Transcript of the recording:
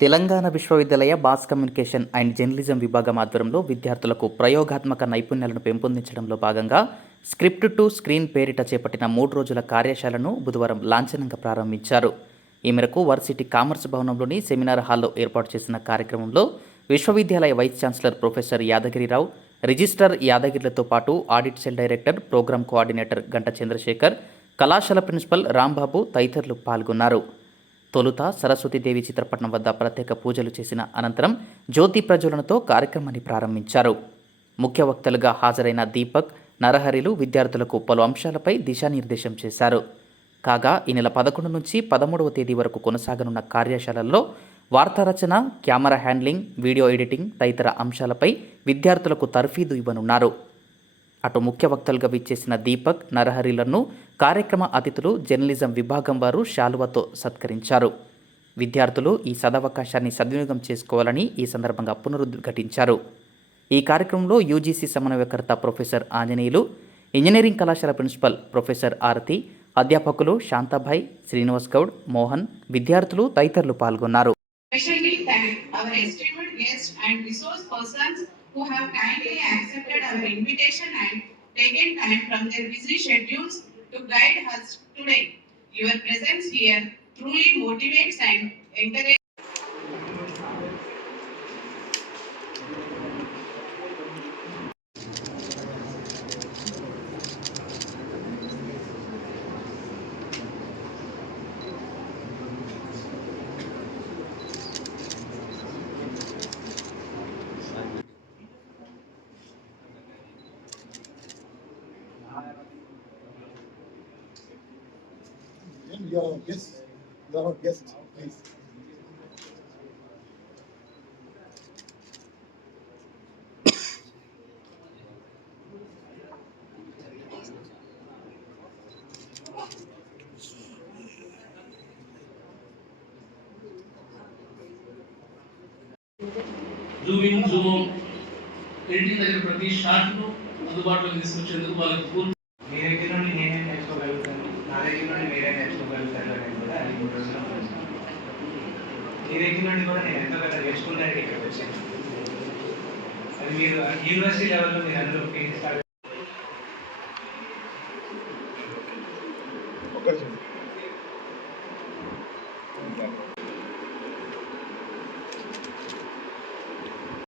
తెలంగాణ విశ్వవిద్యాలయ mass communication and journalism విభాగం ఆధ్వర్యంలో విద్యార్థులకు ప్రయోగాత్మక నైపుణ్యాలను పెంపొందించడంలో భాగంగా స్క్రిప్ట్ టు స్క్రీన్ పేరిట చేపట్టిన 3 రోజుల కార్యశాలను బుధవారం లాంఛనంగా ప్రారంభించారు. ఈ మేరకు వర్సిటీ కామర్స్ భవనంలోని సెమినార్ హాల్లో ఏర్పాటు చేసిన కార్యక్రమంలో విశ్వవిద్యాలయ vice chancellor professor Yadagiri Rao, registrar యాదగిరిలతో పాటు audit cell director, programme coordinator గంట చంద్రశేఖర్, కళాశాల ప్రిన్సిపల్ రాంబాబు తదితరులు పాల్గొన్నారు. తొలుత సరస్వతీదేవి చిత్రపటం వద్ద ప్రత్యేక పూజలు చేసిన అనంతరం జ్యోతి ప్రజ్వలనతో కార్యక్రమాన్ని ప్రారంభించారు. ముఖ్య వక్తలుగా హాజరైన దీపక్, నరహరిలు విద్యార్థులకు పలు అంశాలపై దిశానిర్దేశం చేశారు. కాగా ఈ నెల 11 నుంచి 13వ తేదీ వరకు కొనసాగనున్న కార్యశాలల్లో వార్తా రచన, కెమెరా హ్యాండ్లింగ్, వీడియో ఎడిటింగ్ తదితర అంశాలపై విద్యార్థులకు తర్ఫీదు ఇవ్వనున్నారు. అటు ముఖ్య వక్తలుగా విచ్చేసిన దీపక్, నరహరిలను కార్యక్రమ అతిథులు జర్నలిజం విభాగం వారు శాలువతో సత్కరించారు. విద్యార్థులు ఈ సదవకాశాన్ని సద్వినియోగం చేసుకోవాలని ఈ సందర్భంగా పునరుద్ఘాటించారు. ఈ కార్యక్రమంలో యూజీసీ సమన్వయకర్త ప్రొఫెసర్ ఆంజనేయులు, ఇంజనీరింగ్ కళాశాల ప్రిన్సిపల్ ప్రొఫెసర్ ఆరతి, అధ్యాపకులు శాంతాభాయ్, శ్రీనివాస్ గౌడ్, మోహన్, విద్యార్థులు తదితరులు పాల్గొన్నారు. Who have kindly accepted our invitation and taken time from their busy schedules to guide us today. Your presence here truly motivates and encourages. You are guest. You are guest, please. Zoom in, zoom out. Editing దగ్గర ప్రతి షాట్ను అందుబాటులోకి తీసుకొచ్చేందుకు వాళ్ళకి పూర్తి మీ దగ్గర నుండి నేనే నేర్చుకోగలుగుతాను, నా దగ్గర నుండి మీరే నేర్చుకోగలుగుతారు అనేది కూడా అది 3 రోజుల ప్రశ్న. మీ దగ్గర నుండి కూడా నేను ఎంతో కొంత నేర్చుకున్నాను ఇక్కడికి వచ్చాను. అది మీరు యూనివర్సిటీ లెవెల్లో మీరు అందరూ